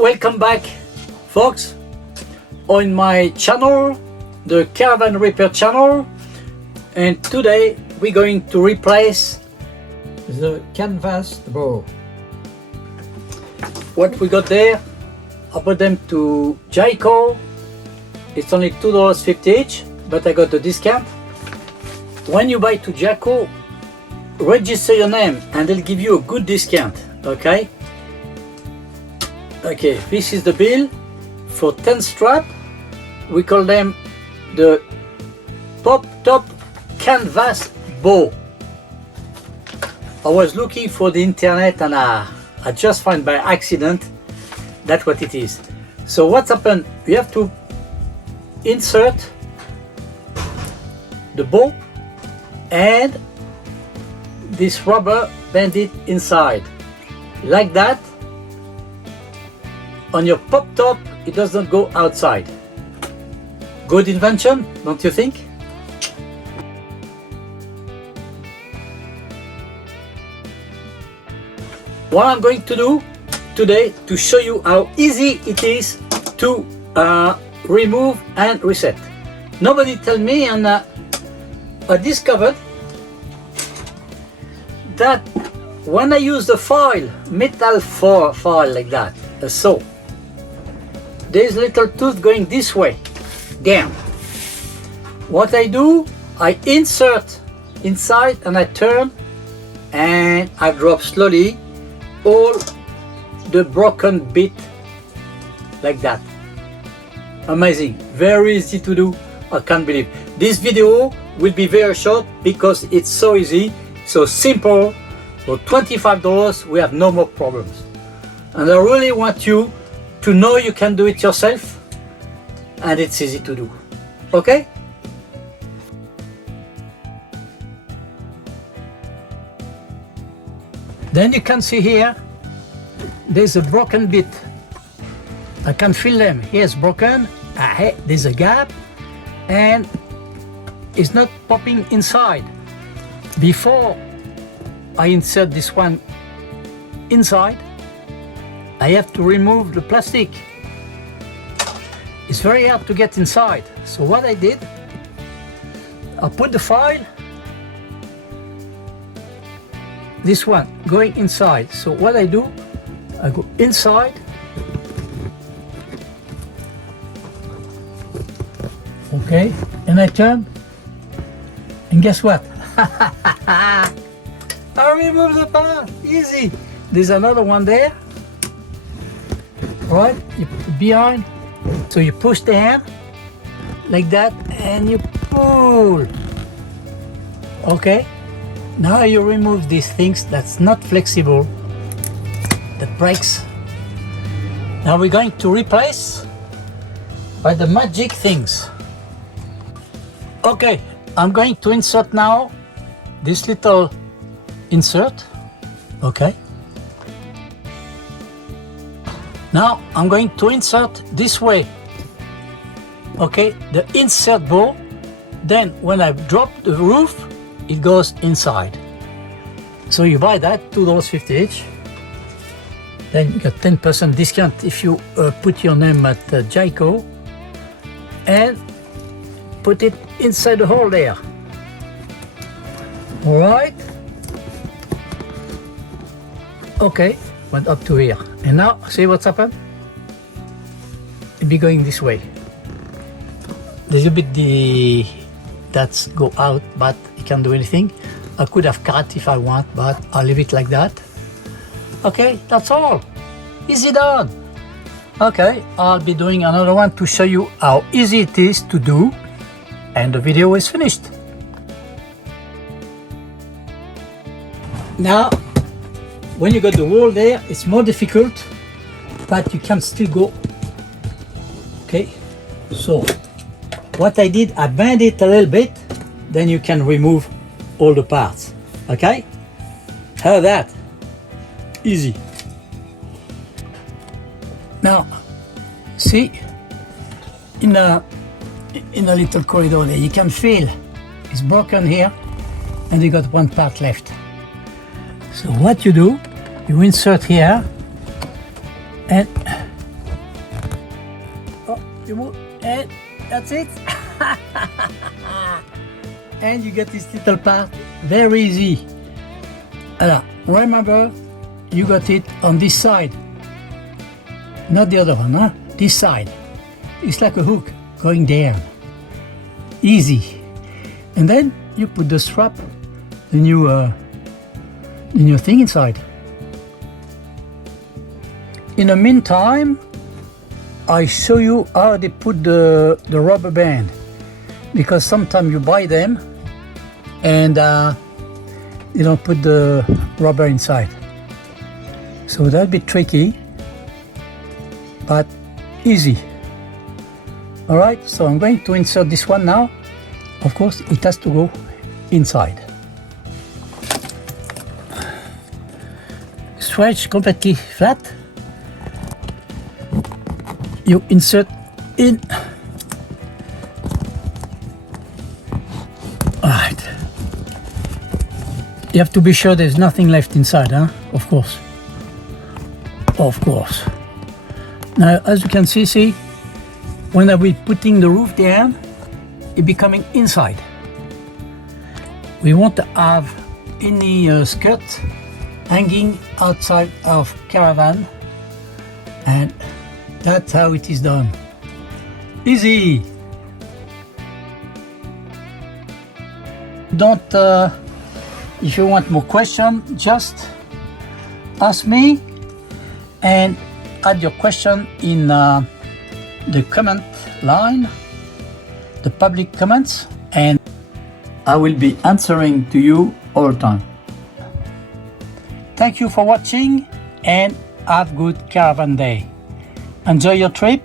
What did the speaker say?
Welcome back, folks, on my channel, the Caravan Repair channel, and today we're going to replace the canvas bow. What we got there, I put them to Jayco. It's only $2.50 each, but I got the discount. When you buy to Jayco, register your name and they'll give you a good discount. Okay, this is the bill for 10 strap. We call them the pop top canvas bow. I was looking for the internet and I just found by accident that's what it is. So what's happened, you have to insert the bow and this rubber, bend it inside like that. On your pop top it does not go outside. Good invention, don't you think? What I'm going to do today to show you how easy it is to remove and reset. Nobody tell me, and I discovered that when I use the foil, metal foil like that, a saw, there's a little tooth going this way, down. What I do, I insert inside and I turn and I drop slowly all the broken bit like that. Amazing, very easy to do. I can't believe. This video will be very short because it's so easy, so simple. For $25 we have no more problems. And I really want you to know you can do it yourself and it's easy to do. Okay? Then you can see here there's a broken bit. I can feel them. Here's broken, there's a gap and it's not popping inside. Before I insert this one inside, I have to remove the plastic. It's very hard to get inside. So what I did, I put the foil, this one going inside. So what I do, I go inside, okay, and I turn, and guess what? I remove the part, easy. There's another one there, right? You put behind, so you push the hand like that and you pull. Okay, now you remove these things that's not flexible, that breaks. Now we're going to replace by the magic things. Okay, I'm going to insert now this little insert. Okay, now I'm going to insert this way, okay, the insert bow. Then when I drop the roof it goes inside. So you buy that $2.50 each, then you get 10% discount if you put your name at Jayco and put it inside the hole there. All right, okay, went up to here, and now see what's happened. It'll be going this way. There's a bit that's go out, but you can't do anything. I could have cut if I want, but I'll leave it like that. Okay, that's all. Easy done. Okay, I'll be doing another one to show you how easy it is to do, and the video is finished. Now, when you got the wall there, it's more difficult, but you can still go. Okay, so what I did, I bend it a little bit, then you can remove all the parts. Okay, how that? Easy. Now, see, in a little corridor there, you can feel it's broken here, and you got one part left. So what you do, you insert here and you move, and that's it. And you get this little part, very easy. Remember, you got it on this side, not the other one, huh? This side. It's like a hook going down. Easy. And then you put the strap, the new thing inside. In the meantime, I show you how they put the rubber band, because sometimes you buy them and you don't put the rubber inside. So that'll be tricky, but easy. All right, so I'm going to insert this one now. Of course, it has to go inside. Stretch completely flat. You insert in. Alright. You have to be sure there's nothing left inside, huh? Of course. Of course. Now, as you can see, when I will putting the roof down, it becoming inside. We want to have any skirt hanging outside of Caravan, and that's how it is done. Easy. Don't, if you want more questions, just ask me and add your question in the comment line, the public comments, and I will be answering to you all the time. Thank you for watching and have a good Caravan day. Enjoy your trip.